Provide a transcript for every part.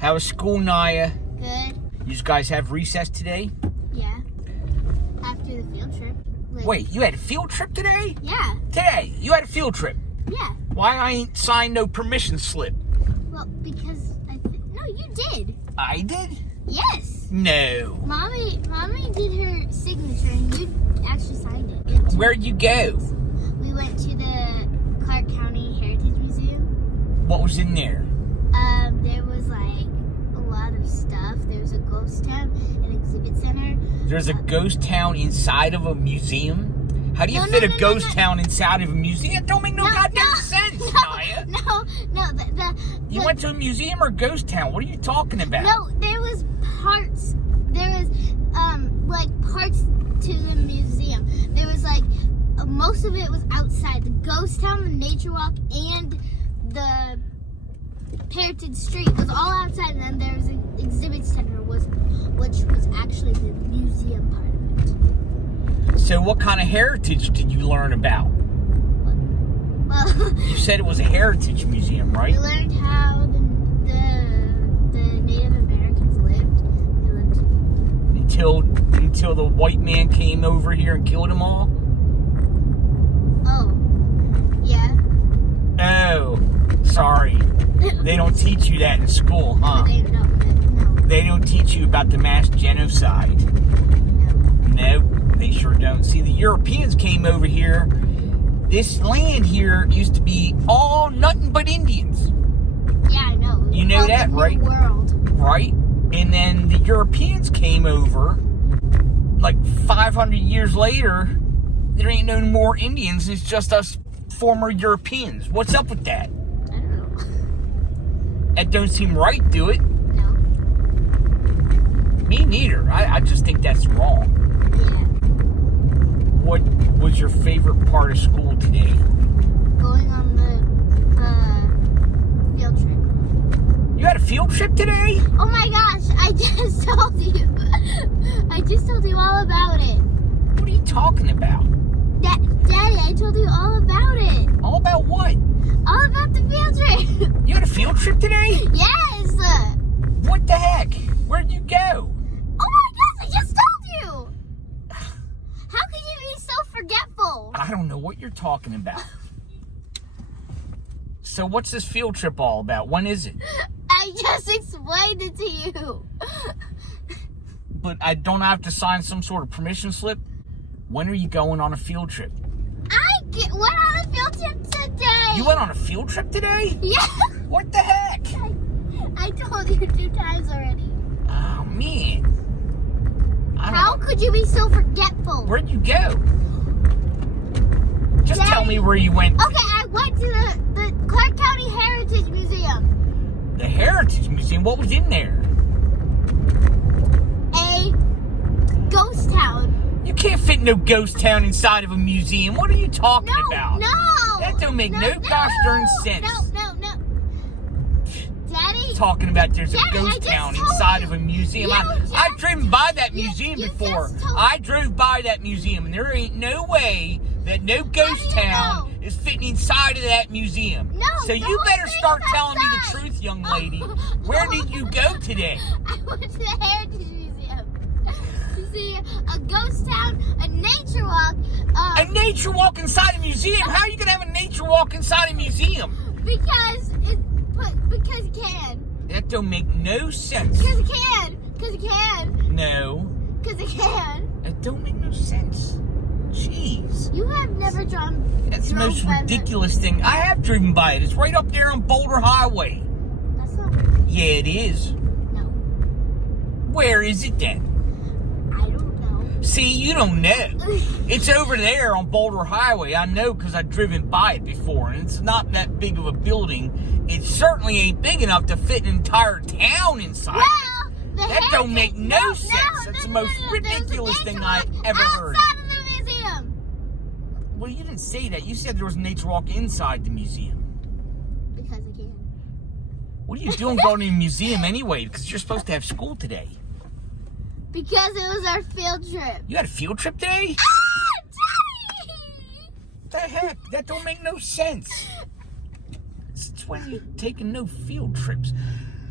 How was school, Naya? Good. You guys have recess today? Yeah. After the field trip. Wait, you had a field trip today? Yeah. Today? You had a field trip? Yeah. Why I ain't signed no permission slip? Well, because no, you did. I did? Yes. No. Mommy did her signature and you actually signed it. Where'd you go? We went to the Clark County Heritage Museum. What was in there? There was like a lot of stuff. There was a ghost town, an exhibit center. There's a ghost town inside of a museum? How do you fit a ghost town inside of a museum? That don't make no goddamn sense, Naya. No. You went to a museum or ghost town? What are you talking about? No, there was parts. There was like parts to the museum. There was like most of it was outside. The ghost town, the nature walk, and the Heritage Street was all outside, and then there was an exhibit center, which was actually the museum part of it. So what kind of heritage did you learn about? Well, You said it was a heritage museum, right? we learned how the Native Americans lived. They lived Until the white man came over here and killed them all? Oh, yeah. Oh, sorry. They don't teach you that in school, huh? No. They don't teach you about the mass genocide. Nope, they sure don't. See, the Europeans came over here. This land here used to be all nothing but Indians. Yeah, I know. You know that, right? World. Right? And then the Europeans came over, like 500 years later, there ain't no more Indians, it's just us former Europeans. What's up with that? I don't know. That don't seem right, do it? No. Me neither. I just think that's wrong. Yeah. What was your favorite part of school today? Going on the field trip. You had a field trip today? Oh my gosh, I just told you. I just told you all about it. What are you talking about? Daddy, I told you all about it. All about what? All about the field trip. You had a field trip today? Yes. What the heck? Where'd you go? Oh my gosh, I just told you. How could you be so forgetful? I don't know what you're talking about. So what's this field trip all about? When is it? I just explained it to you. But I don't have to sign some sort of permission slip? When are you going on a field trip? I went on a field trip today. You went on a field trip today? Yeah. What the heck? I told you 2 times already. Oh, man. How could you be so forgetful? Where'd you go? Just Daddy, tell me where you went. Okay, I went to the Clark County Heritage Museum. The Heritage Museum? What was in there? A ghost town. You can't fit no ghost town inside of a museum. What are you talking about? No. That don't make no gosh darn sense. No. Daddy. Talking about there's a Daddy, ghost town inside of a museum. I've driven by that museum before. I drove by that museum, and there ain't no way that no ghost town is fitting inside of that museum. No. So you better start telling me the truth, young lady. Where did you go today? I went to the Heritage Museum to see a ghost town, a nature walk. A nature walk inside a museum? How are you gonna have a nature walk inside a museum? Because it can. That don't make no sense. Because it can. No. Because it can. That don't make no sense. Jeez. You have never drawn. That's the most ridiculous thing. I have driven by it. It's right up there on Boulder Highway. That's not right. Yeah, it is. No. Where is it then? I don't know. See, you don't know. It's over there on Boulder Highway. I know because I've driven by it before, and it's not that big of a building. It certainly ain't big enough to fit an entire town inside. Well, That don't make no sense. That's the most ridiculous thing I ever heard. Outside of the museum. Well, you didn't say that. You said there was a nature walk inside the museum. Because I can. What are you doing going to the museum anyway? Because you're supposed to have school today. Because it was our field trip. You had a field trip today? Ah, Daddy! What the heck? That don't make no sense. It's when you're taking no field trips.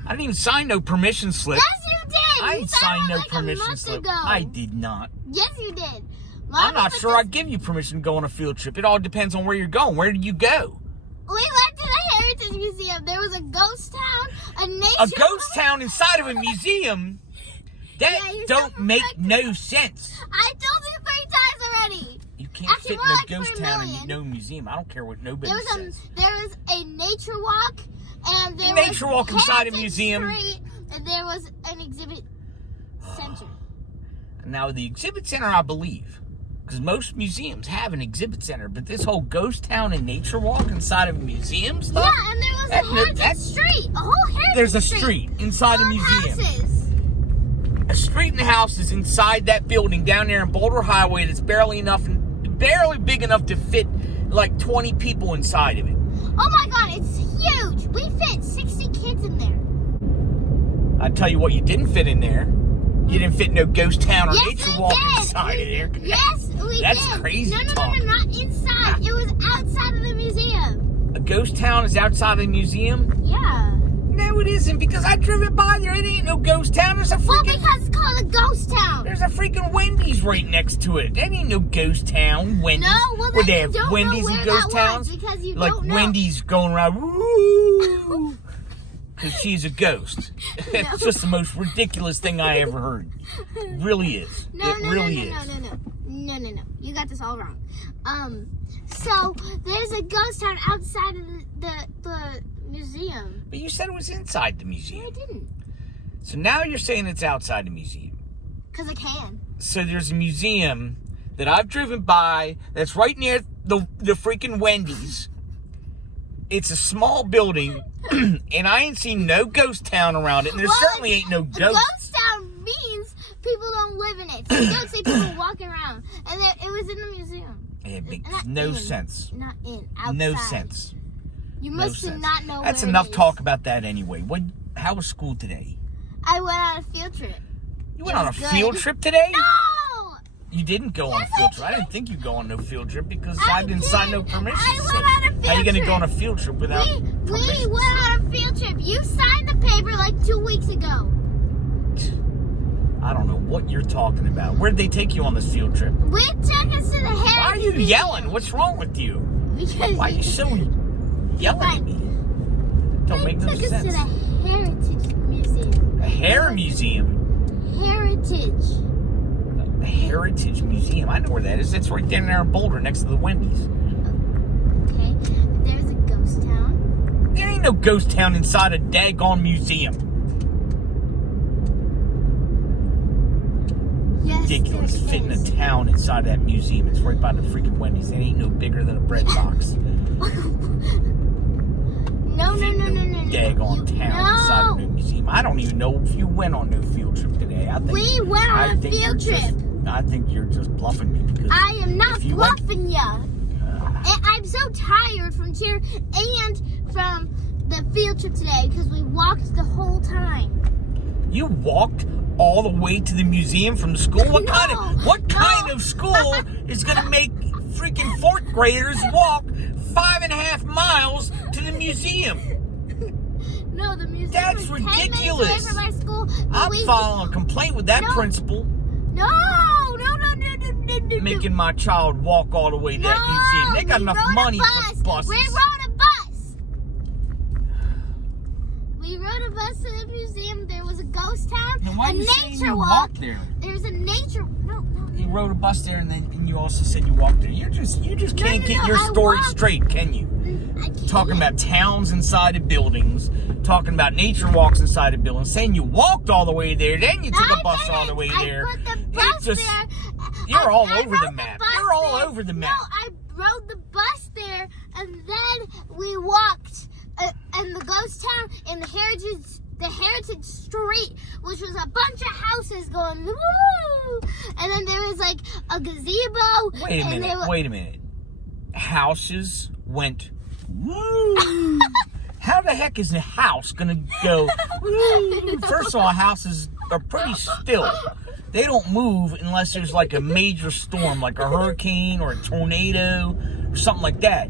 I didn't even sign no permission slip. Yes, you did. I You didn't signed sign it no like a permission month slip. ago. I did not. Yes, you did. I'm not sure I give you permission to go on a field trip. It all depends on where you're going. Where do you go? We went to the Heritage Museum. There was a ghost town, a nature A ghost town inside of a museum? That Yeah, you're don't so make perfect. no sense. I told you 3 times already. You can't Actually, fit more in like a ghost 3 town million. and no museum. I don't care what nobody There says. was a nature walk, and there Nature was walk inside a Heritage museum. Street, and there was an exhibit center. Now, the exhibit center, I believe, because most museums have an exhibit center, but this whole ghost town and nature walk inside of a museum stuff? Yeah, and there was That- a Heritage that's- Street, a whole Heritage There's a Street. street inside a Full of museum. houses. A street and a house is inside that building down there in Boulder Highway that's barely big enough to fit like 20 people inside of it. Oh my God, it's huge. We fit 60 kids in there. I tell you what, you didn't fit in there. You didn't fit no ghost town or Yes, nature we walk did. inside of there. Yes, we That's did. crazy No, talk. not inside. It was outside of the museum. A ghost town is outside of the museum? Yeah. No, it isn't, because I driven by there. It ain't no ghost town. There's a Well, freaking because it's called a ghost town. There's a freaking Wendy's right next to it. That ain't no ghost town. Wendy's. No, well, Would then they you have don't Wendy's know in where ghost that towns? was because you Like don't know. Wendy's going around, woo, because she's a ghost. It's just the most ridiculous thing I ever heard. It really is. No, It really is. No. You got this all wrong. So there's a ghost town outside of the museum. But you said it was inside the No, I museum. didn't. So now you're saying it's outside the museum. Because I can. So there's a museum that I've driven by that's right near the freaking Wendy's. It's a small building, and I ain't seen no ghost town around it, and there Well, certainly ain't no A ghost. ghost town means people don't live in it. So you don't see people walking around. And it was in the museum. It makes Not no in. sense. Not in. Outside. No sense. You No must sense. not know That's where enough it is. talk about that anyway. How was school today? I went on a field trip. You went on a was good. field trip today? No! You didn't go on a Yes, field I trip. I didn't think you'd go on no field trip because I I didn't sign no did. permission I went slip. on a field How are you going to go trip. on a field trip without We permission? went on a field trip. You signed the paper like 2 weeks ago. I don't know what you're talking about. Where did they take you on this field trip? We took us to the Heritage Why are you Museum. yelling? What's wrong with you? Because Why are you so yelling at me? Don't make no They took us sense. to the Heritage Museum. A hair museum. Heritage. The Heritage Museum. I know where that is. It's right down there in Boulder next to the Wendy's. Okay. There's a ghost town. There ain't no ghost town inside a daggone museum. Yes, Ridiculous. there Fitting a is. town inside that museum. It's right by the freaking Wendy's. It ain't no bigger than a bread box. No. Daggone town inside of a museum. I don't even know if you went on no field trip today. We went on a field trip. I think you're just bluffing me because I am not if you went- bluffing ya. And I'm so tired from cheer and from the field trip today because we walked the whole time. you walked all the way to the museum from school. What kind of school is going to make freaking 4th graders walk 5.5 miles to the museum? No, the museum That's was 10 minutes away ridiculous. from my school. but I'm we- filing a complaint with that No. principal, No. making my child walk all the way to that museum. They got we enough rode a money bus. for buses. We rode a bus. We rode a bus to the museum. There was a ghost town, Then why a are you saying nature you walk. walked there? There's a nature. No. You rode a bus there, and you also said you walked there. You just can't get your I story walked. straight, can you? I can't. Talking about towns inside of buildings, talking about nature walks inside of buildings, saying you walked all the way there, then you took a bus all the way there. I put the It's bus just- there. You're all I over rode the map. bus You're all there. over the map. No, I rode the bus there, and then we walked in the ghost town in the Heritage Street, which was a bunch of houses going woo, and then there was like a gazebo. Wait a and minute. Wait a minute. Houses went woo. How the heck is a house gonna go woo? First of all, houses are pretty still. They don't move unless there's like a major storm, like a hurricane or a tornado or something like that.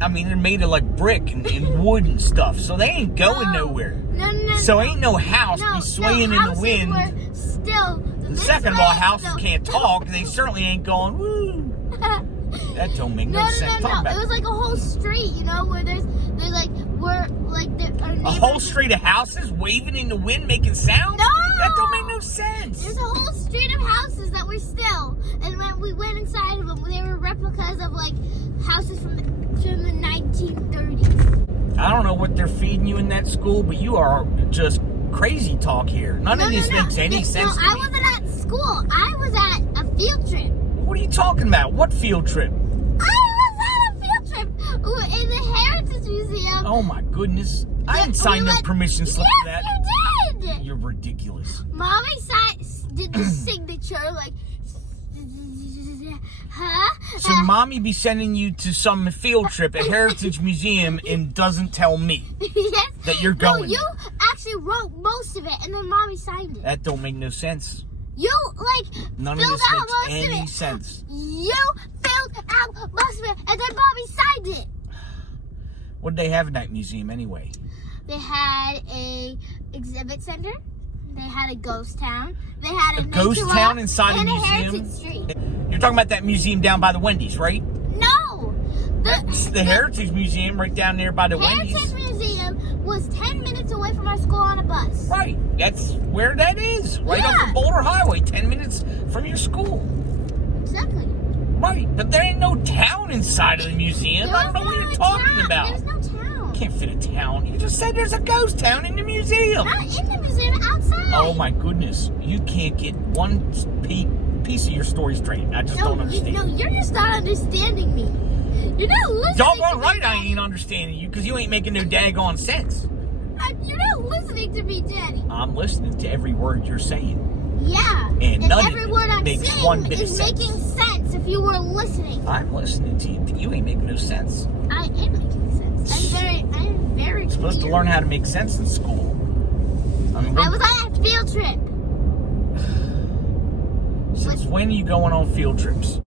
I mean, they're made of like brick and wood and stuff, so they ain't going nowhere. No. So ain't no house be swaying in the houses wind. were still. And second of all, houses can't talk. They certainly ain't going, woo. That don't make no sense. No. It was like a whole street, where there's like, our neighbors. A whole street of houses waving in the wind, making sounds? No! That don't make no sense. There's a whole street of houses that were still, and when we went inside of them, they were replicas of like houses from the 1930s. I don't know what they're feeding you in that school, but you are just crazy talk here. None of this makes any sense to me. I wasn't at school. I was at a field trip. What are you talking about? What field trip? I was at a field trip in the Heritage Museum. Oh my goodness. I didn't sign no permission slip for that. Yes, you did. You're ridiculous. Mommy did the signature, like, huh? So mommy be sending you to some field trip at Heritage Museum and doesn't tell me Yes. that you're going. No, you actually wrote most of it, and then mommy signed it. That don't make no sense. You, None of filled this out makes most any of it. sense. You filled out most of it, and then mommy signed it. What did they have in that museum anyway? They had a exhibit center. They had a ghost town. They had a ghost nature town walk inside a and museum? Heritage Street. You're talking about that museum down by the Wendy's, right? No, The Heritage Museum right down there by the Heritage Wendy's. Museum was 10 minutes away from our school on a bus. Right, that's where that is. Right Yeah. off the Boulder Highway, 10 minutes from your school. Exactly. Right, but there ain't no town inside of the museum. I don't know what you're talking about. There's no town. Can't fit a town. You just said there's a ghost town in the museum. Not in the museum, outside. Oh my goodness, you can't get one piece of your story straight. I just don't understand. No, you're just not understanding me. You're not listening. Doggone to right me, I Daddy. ain't understanding you because you ain't making no daggone sense. You're not listening to me, Daddy. I'm listening to every word you're saying. Yeah. And none every of it word I'm makes saying one bit of is sense. making sense if you were listening. I'm listening to you, but you ain't making no sense. I am making sense. I'm very You're supposed to clear. learn how to make sense in school. I mean, I was on a field trip. since when are you going on field trips?